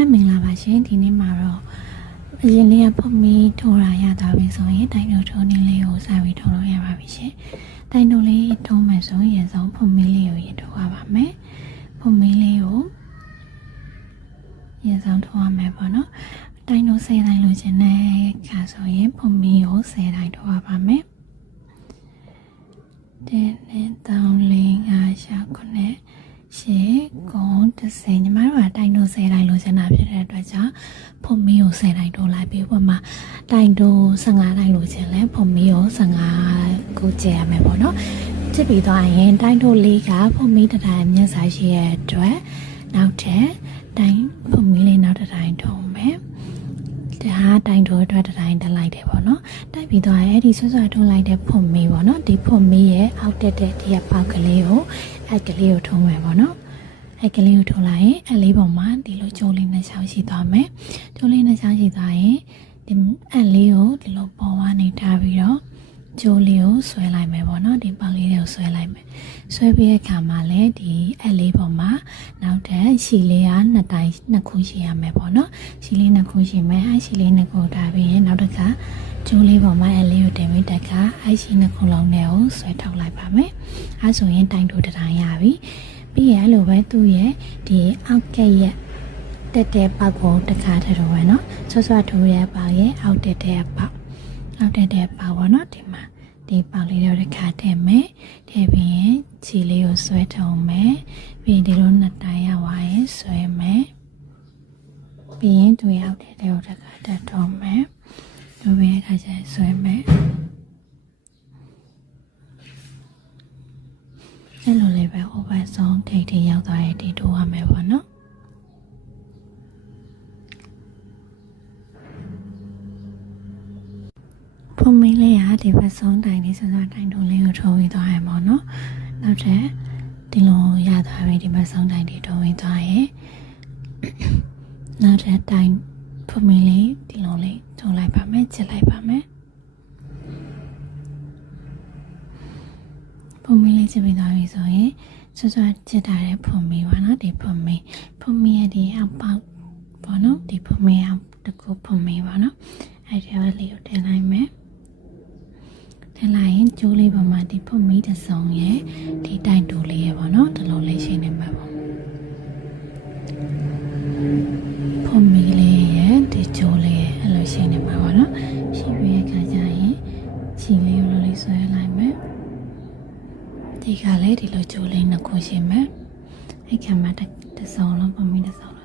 မဲ့မင်္ဂလာပါရှင်ဒီနေ့မှာတော့အရင်နေ့ကဖုန်းမီထိုးရရတာပဲဆိုရင်တိုင်တို့ထုံးနေလေးကိုစာပြီးထုံးလို့ရပါပြီရှင်တိုင်တို့လေးထုံးမယ်ဆိုရင်ဆုံးဖုန်းမီလေးကိုရင်ထိုးရပါမယ်ဖုန်းမီလေးကိုရင်ဆုံးထိုးရမယ်ပေါ့နော်တိုင်တို့10တိုင်းလိုချင်တဲ့ခါဆိုရင်ဖုန်းမီကို10တိုင်းထိုးရပါမယ်တင်းနဲ့တောင်းလေးငါရှာခုနဲ့ရှေ့ကုန်း30ညီမတို့ကတိုင်တို့10တိုင်းလိုချင်တာဖြစ်တဲ့အတွက်ကြောင့်ဖုန်းမီကို10တိုင်းထိုးလိုက်ပြီးပေါ်မှာတိုင်တို့15တိုင်းလိုချင်လဲဖုန်းမီကို15ကိုကျဲရမယ်ပေါ့နော်ချစ်ပြီးသွားရင်တိုင်တို့လေးကဖုန်းမီတစ်တိုင်းမျက်စာရှိရဲ့အတွက်နောက်ထပ်တိုင်ဖုန်းမီလေးနောက်တစ်တိုင်းထုံးမယ်ဒါတိုင်တို့အတွက်တစ်တိုင်းတက်လိုက်တယ်ပေါ့နော်တိုက်ပြီးသွားရင်အဲ့ဒီဆွဆွထုံးလိုက်တဲ့ဖုန်းမီပေါ့နော်ဒီဖုန်းမီရဲ့အောက်တက်တဲ့ဒီကပေါက်ကလေးကိုအဲ့ကလေးကိုထုံးမယ်ပေါ့နော်အဲ့ကလေးကိုထုံးလိုက်ရင်အဲ့လေးပေါ်မှာဒီလိုကျိုးလေးနှစ်ချောင်းရှိသွားမယ်ကျိုးလေးနှစ်ချောင်းရှိသွားရင်ဒီအဲ့လေးကိုဒီလိုပေါ်ဝါနေထားပြီးတော့ကျိုးလေးကိုဆွဲလိုက်မယ်ပေါ့နော်ဒီပေါက်လေးတွေကိုဆွဲလိုက်မယ်ဆွဲပြီးတဲ့အခါမှာလည်းဒီအဲ့လေးပေါ်မှာနောက်ထပ်ရှီလေးကနှစ်ခုရှိရမယ်ပေါ့နော်ရှီလေးနှစ်ခုရှိမယ်အဲ့ရှီလေးနှစ်ခုထားပြီးရင်နောက်တစ်ခါကျိုးလေးပေါ်မှာအဲ့လေးကိုတင်ပြီးတက်ခါအဲ့ရှီနှစ်ခုလုံးနဲ့ကိုဆွဲထုတ်လိုက်ပါမယ်အဲ့ဆိုရင်တိုင်တိုးတိုင်းရပြီပြီးရင်အဲ့လိုပဲသူ့ရဲ့ဒီအောက်ကရဲ့တက်တဲ့ပေါက်ကိုတစ်ခါထည့်တော့ပဲเนาะဆွထိုးရဲ့ပေါက်ရဲ့အောက်တက်တဲ့ပေါက်အောက်တက်တဲ့ပေါက်ပေါ့เนาะဒီမှာဒီပေါက်လေးတော့တစ်ခါထည့်မယ်ထည့်ပြီးရင်ခြေလေးကိုဆွဲထုံမယ်ပြီးရင်ဒီလိုနှစ်တိုင်းရပါရင်ဆွဲမယ်ပြီးရင်သူရောက်တဲ့တဲ့ကိုတစ်ခါတက်ထုံမယ်လိုပဲအခါကျရင်ဆွဲမယ်အဲ့လိုလေးပဲဟိုဘက်ဆုံးထိပ်ထိရောက်သွားတဲ့ဒီထိုးရမယ်ပေါ့နော်ဖုန်းမီလေးကဒီဘက်ဆုံးတိုင်လေးစစတိုင်ထိုးလေးကိုထိုးပြီးသွားရမှာနော်နောက်ထပ်ဒီလိုရသွားပြီဒီဘက်ဆုံးတိုင်လေးထိုးပြီးသွားရင်နောက်ထပ်တိုင်ဖုန်းမီလေးဒီလိုလေးထိုးလိုက်ပါမယ်ချစ်လိုက်ပါမယ်ဖုန်းမီလေးချစ်ပြီးသွားပြီဆိုရင်ဆွဆွချစ်ထားတဲ့ဖုန်းမီပါနော်ဒီဖုန်းမီရဲ့ဒီအောက်ပေါက်ပေါ့နော်ဒီဖုန်းမီအောက်တကူဖုန်းမီပါနော်အဲ့ဒီလေးကိုတင်လိုက်မယ်ထည့်လိုက်ရင်ကျိုးလေးပေါ်မှာဒီဖုန်းမီတစ်စုံရဲ့ဒီတိုင်တူလေးရဲ့ပေါ့နော်ဒီလိုလေးရှင်းနေမှာပေါ့ဖုန်းမီလေးရဲ့ဒီကျိုးလေးရဲ့အဲ့လိုရှင်းနေမှာပေါ့နော်ရှင်းပြီးရခါကျရင်ခြေလေးကိုလေးဆွဲလိုက်မယ်ဒီကလည်းဒီလိုကျိုးလေးနှစ်ခုရှင်းမယ်အဲ့ခါမှာတစ်စုံလုံးဖုန်းမီတစ်စုံ